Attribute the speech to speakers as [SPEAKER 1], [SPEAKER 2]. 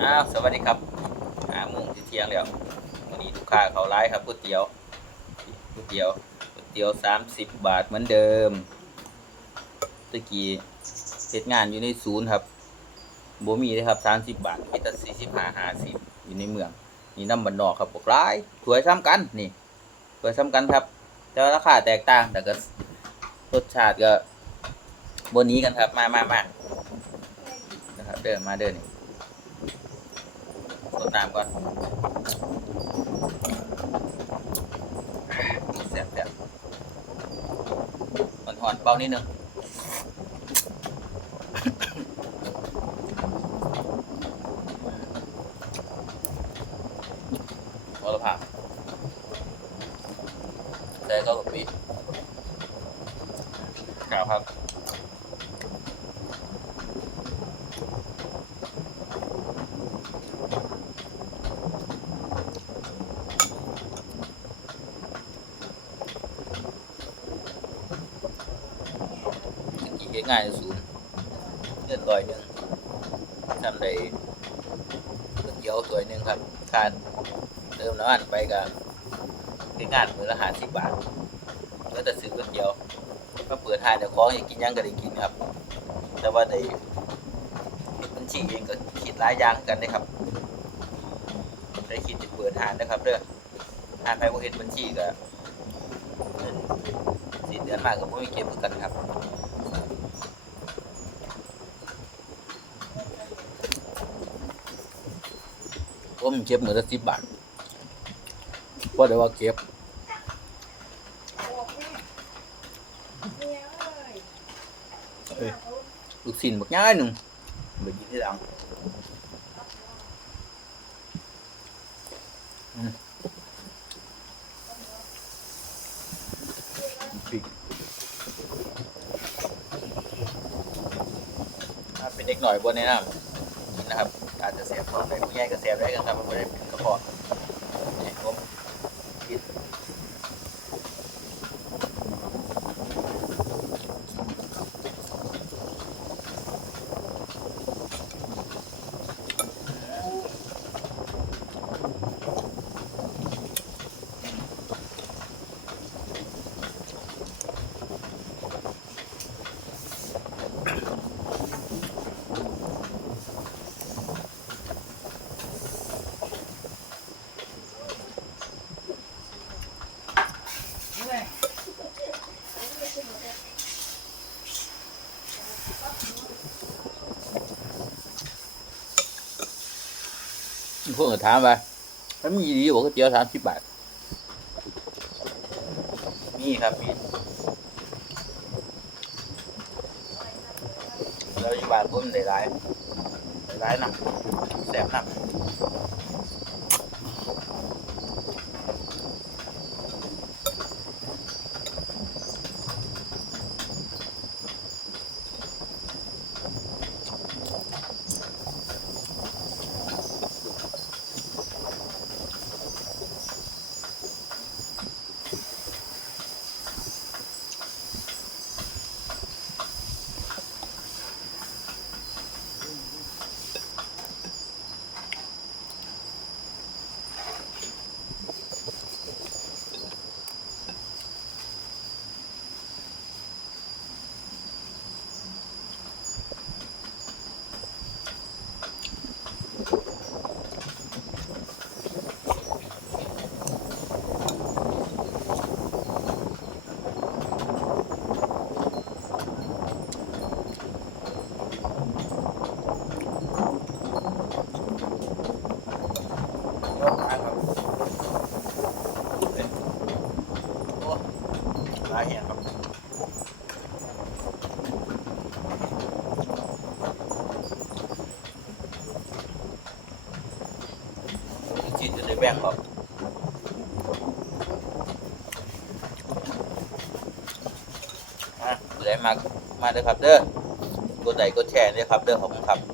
[SPEAKER 1] อ้าวสวัสดีครับหาโมงที่เที่ยงแล้ววันนี้ลูกค้าเขาไลฟ์ครับก๋วยเตี๋ยวก๋วยเตี๋ยวก๋วยเตี๋ยวสามสิบบาทเหมือนเดิมตะกี้เฮ็ดงานอยู่ในศูนย์ครับบ่มีเลยครับสามสิบบาทมีแต่สี่สิบห้าห้าสิบอยู่ในเมืองนี่น้ำบันนอกครับบอกร้ายถวยซ้ำกันนี่ถวยซ้ำกันครับ แต่ว่าราคาแตกต่างแต่ก็รสชาติก็บนนี้กันครับมามามานะครับเดินมาเดินนี่ รดน้ำก่อนแสบแสบมันหอนเบานิดนึงวอลภาพใส่เข้ากับปีกล่าวครับ ง่ายที่สุดเงินร้อยหนึ่งทำได้ก๋วยเตี๋ยวถ้วยหนึ่งครับคานเติมน้ำมันไปกับเฮ็ดงานมือละห้าสิบบาทแล้วแต่ซื้อก๋วยเตี๋ยวมาเปิดทานเดี๋ยวของอยากกินยังก็ได้กินครับ แต่ว่าได้บัญชีเองก็คิดหลายอย่างกันเด้ครับได้คิดจะเปิดทานนะครับเด้อทานไปบ่าเฮ็ดบัญชีก็สิ้นเดือนมากก็บ่มีเก็บคือกันครับ ผมเก็บมือละสิบบาทเพราะเดี๋ยวว่าเก็บลูกศิลบักง่ายหนึ่งไปกินที่หลังอืมพริกถ้าเป็นเด็กหน่อยบนนี้นะ กินนะครับ อาจจะเสียบพอไปผู้ใหญ่ก็เสียบได้กันครับไม่ได้เป็นกระเพาะนี่ผมกิน พวกเขาถามว่าถ้ามีดีบอกก็เจียวสามสิบบาทนี่ครับพี่เราอยู่บ้านผมได้หลายได้หลายนำแสบนำ ยกขาเป็นโอ้หลยครับจิตจะได้แบ่งครับอะผู้ใดมามาเด้อครับเด้อกดไลค์กดแชร์เด้อครับเด้อขอบคุณครับ